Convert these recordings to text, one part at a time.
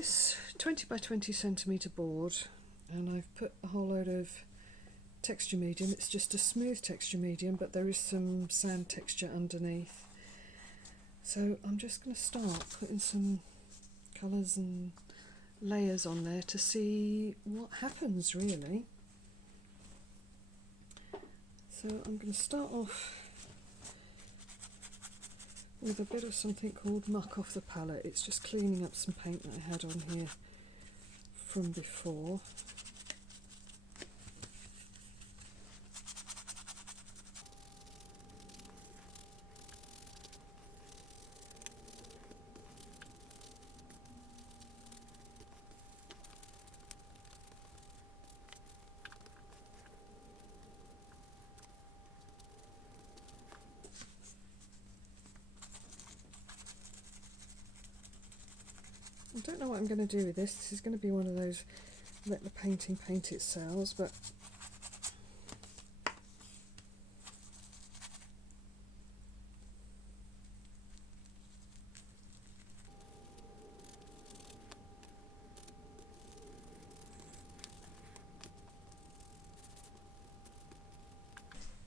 this 20 by 20 centimetre board, and I've put a whole load of texture medium. It's just a smooth texture medium, but there is some sand texture underneath. So I'm just going to start putting some colours and layers on there to see what happens, really. So I'm going to start off with a bit of something called muck off the palette. It's just cleaning up some paint that I had on here from before. I don't know what I'm going to do with this. This is going to be one of those let the painting paint itself, but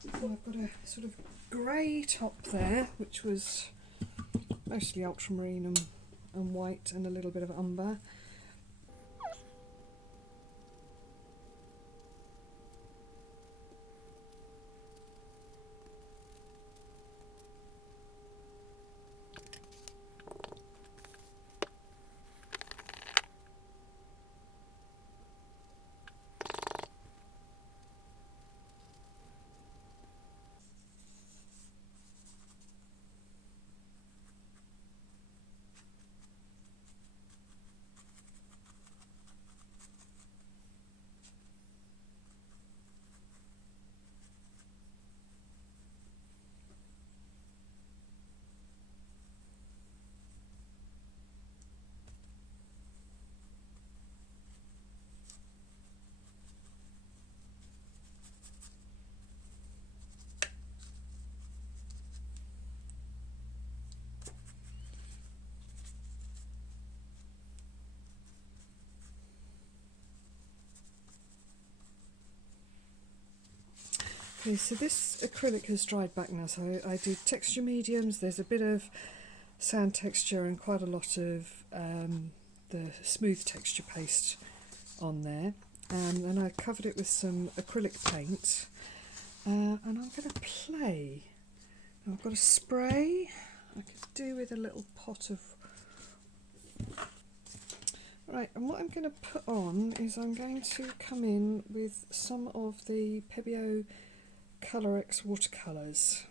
I've got a sort of grey top there, which was mostly ultramarine and white and a little bit of umber. Okay, so this acrylic has dried back now, so I did texture mediums. There's a bit of sand texture and quite a lot of the smooth texture paste on there. And I covered it with some acrylic paint, and I'm going to play. Now I've got a spray. I could do with a little pot of... Right, and what I'm going to put on is I'm going to come in with some of the Pebeo Colorex watercolours.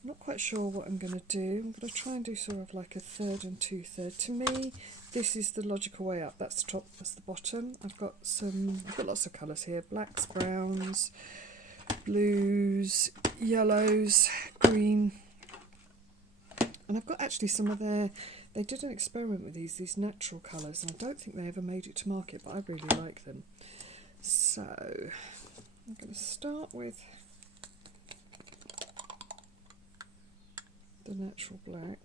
I'm not quite sure what I'm going to do. I'm going to try and do sort of like a third and two-third. To me, this is the logical way up. That's the top, that's the bottom. I've got lots of colours here: blacks, browns, blues, yellows, green, and I've got actually some of their. They did an experiment with these natural colours, and I don't think they ever made it to market, but I really like them. So I'm going to start with the natural black.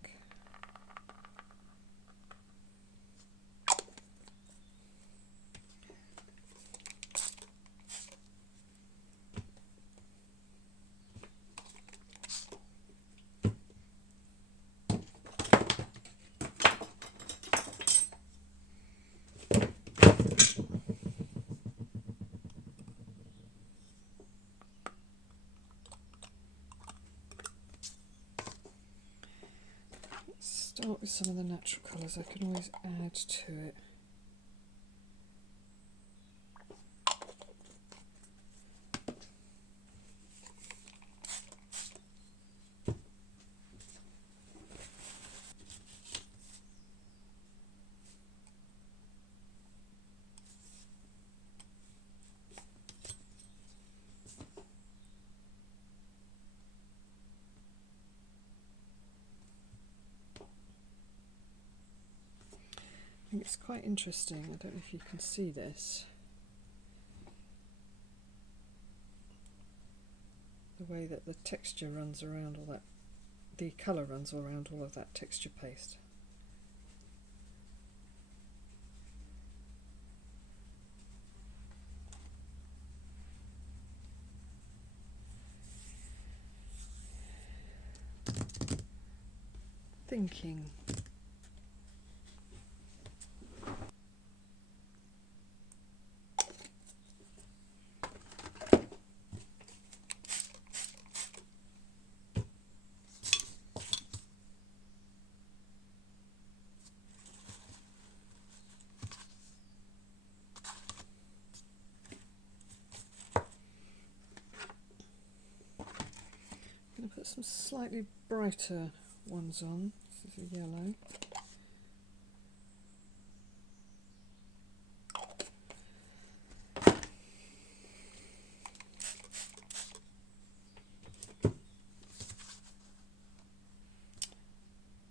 Start with some of the natural colours. I can always add to it. I think it's quite interesting. I don't know if you can see this. The way that the texture runs around all that, the colour runs around all of that texture paste. thinking. I'm going to put some slightly brighter ones on. This is a yellow.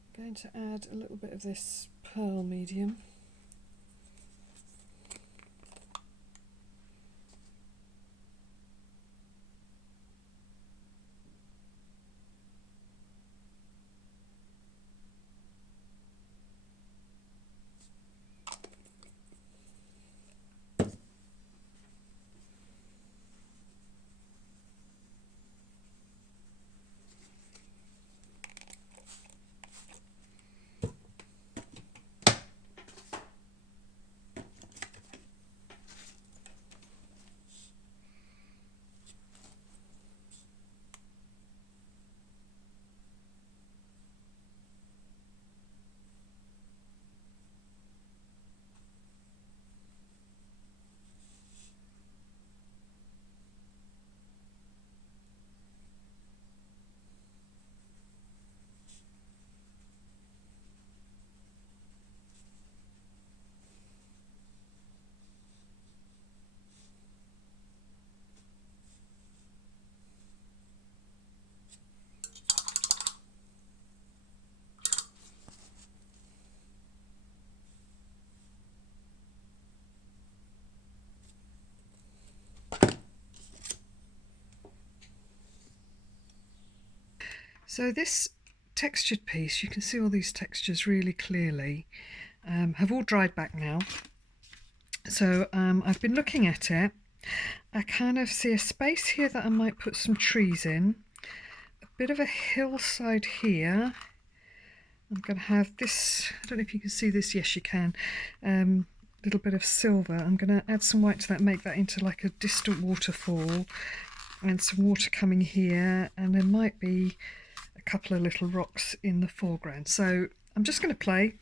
I'm going to add a little bit of this pearl medium. So this textured piece, you can see all these textures really clearly, have all dried back now. So I've been looking at it. I kind of see a space here that I might put some trees in, a bit of a hillside here. I'm going to have this, I don't know if you can see this, yes you can, little bit of silver. I'm going to add some white to that, make that into like a distant waterfall, and some water coming here, and there might be a couple of little rocks in the foreground. So I'm just going to play,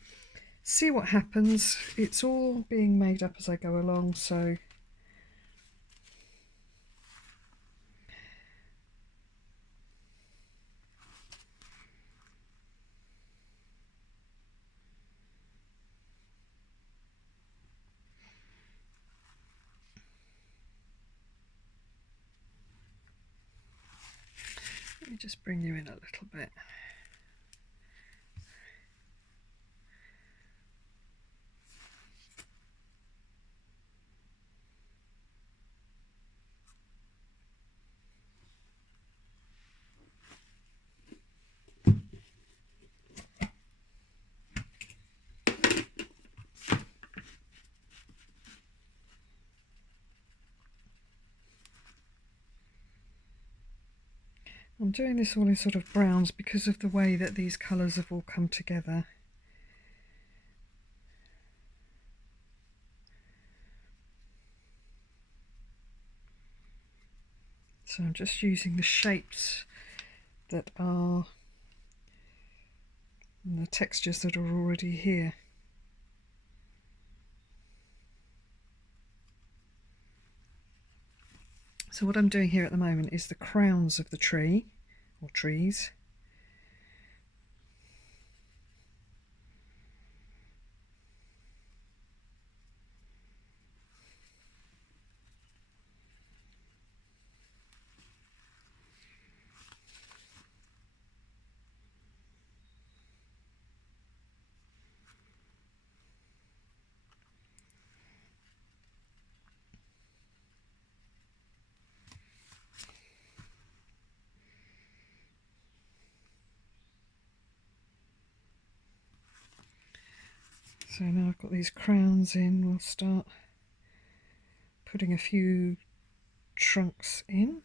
see what happens. It's all being made up as I go along, so let me just bring you in a little bit. I'm doing this all in sort of browns because of the way that these colours have all come together. So I'm just using the shapes that are, and the textures that are already here. So what I'm doing here at the moment is the crowns of the tree, or trees. So now I've got these crowns in, we'll start putting a few trunks in.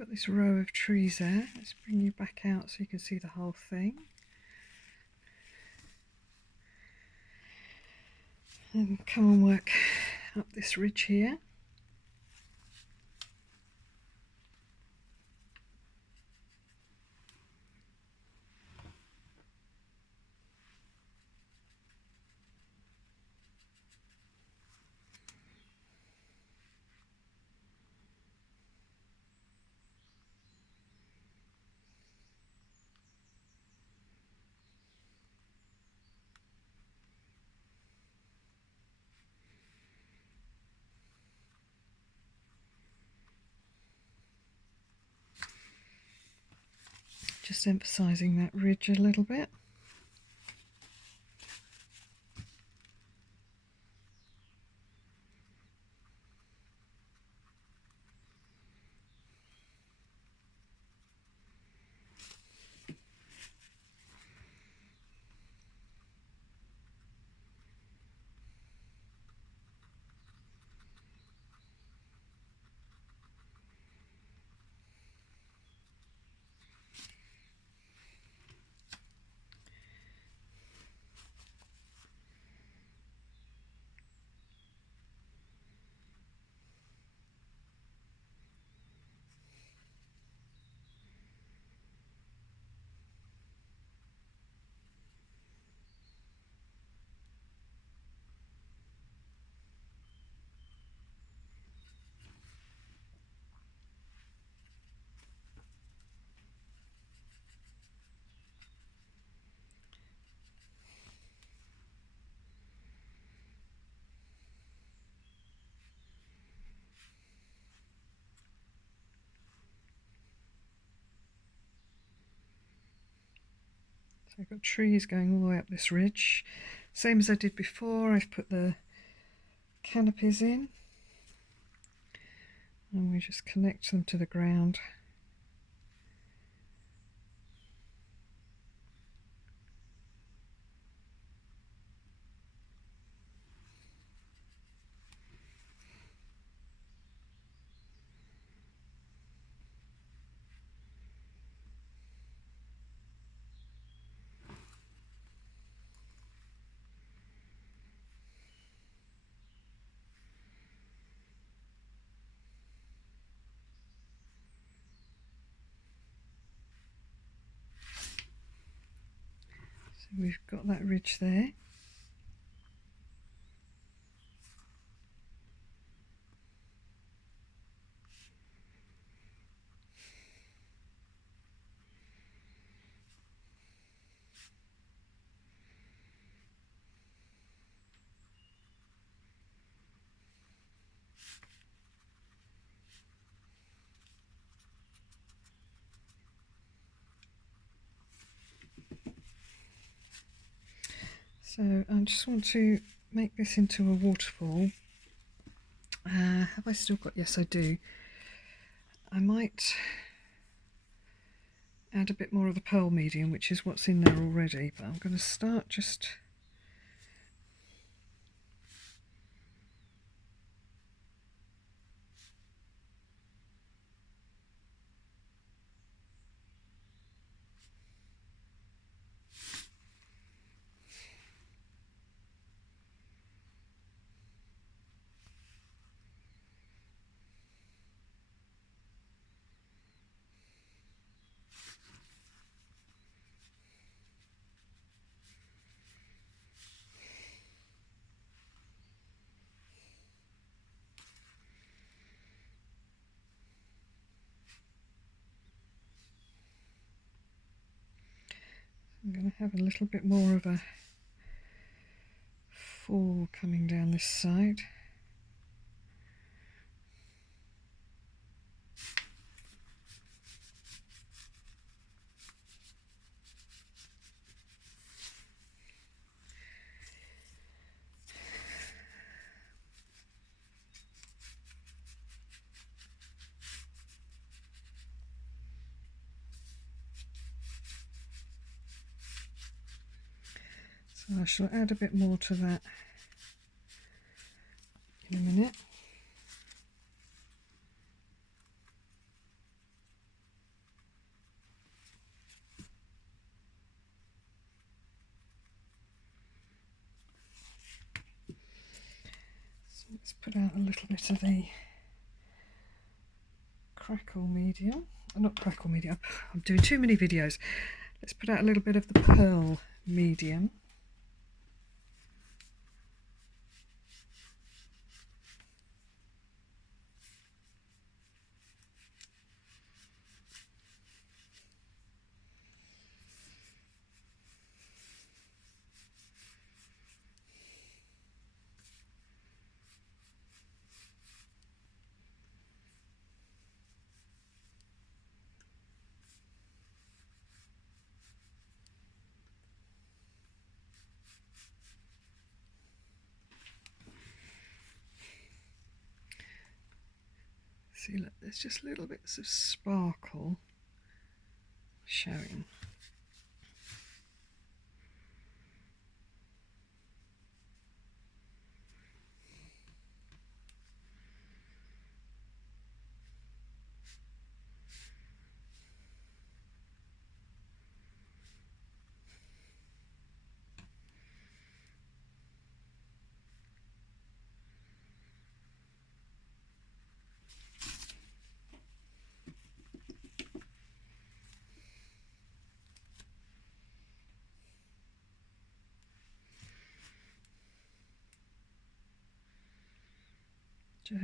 got this row of trees there. Let's bring you back out so you can see the whole thing. And come and work up this ridge here. Just emphasising that ridge a little bit. So I've got trees going all the way up this ridge. Same as I did before, I've put the canopies in. And we just connect them to the ground. So we've got that ridge there. So I just want to make this into a waterfall. Have I still got? Yes, I do. I might add a bit more of the pearl medium, which is what's in there already, but I'm going to start just I'm going to have a little bit more of a fall coming down this side. So I shall add a bit more to that in a minute. Let's put out a little bit of the crackle medium. Not crackle medium, I'm doing too many videos. Let's put out a little bit of the pearl medium. See, look, there's just little bits of sparkle showing.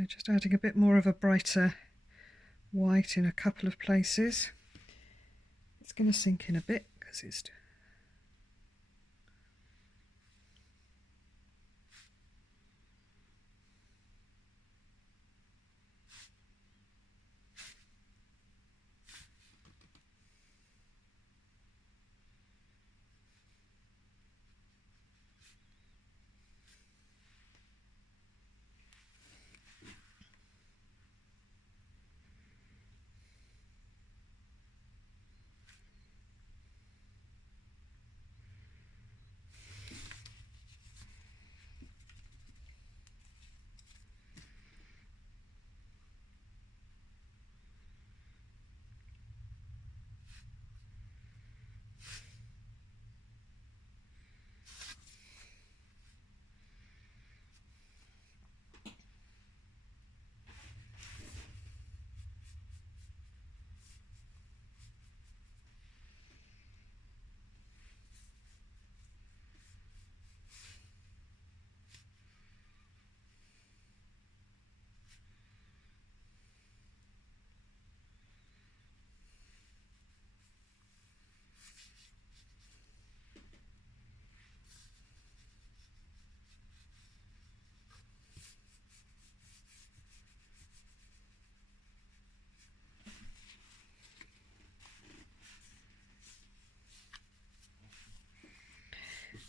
Just adding a bit more of a brighter white in a couple of places. It's going to sink in a bit because it's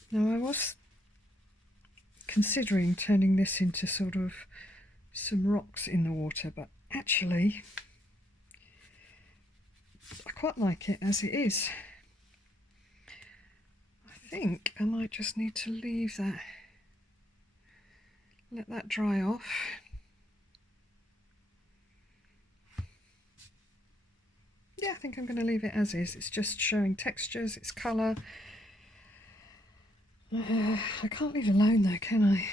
Now I was considering turning this into sort of some rocks in the water, but actually I quite like it as it is. I think I might just need to leave that, let that dry off. Yeah, I think I'm going to leave it as is. It's just showing textures, it's colour. I can't leave it alone though, can I?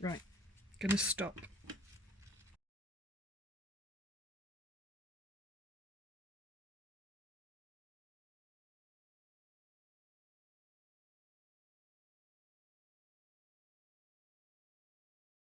Right, gonna stop.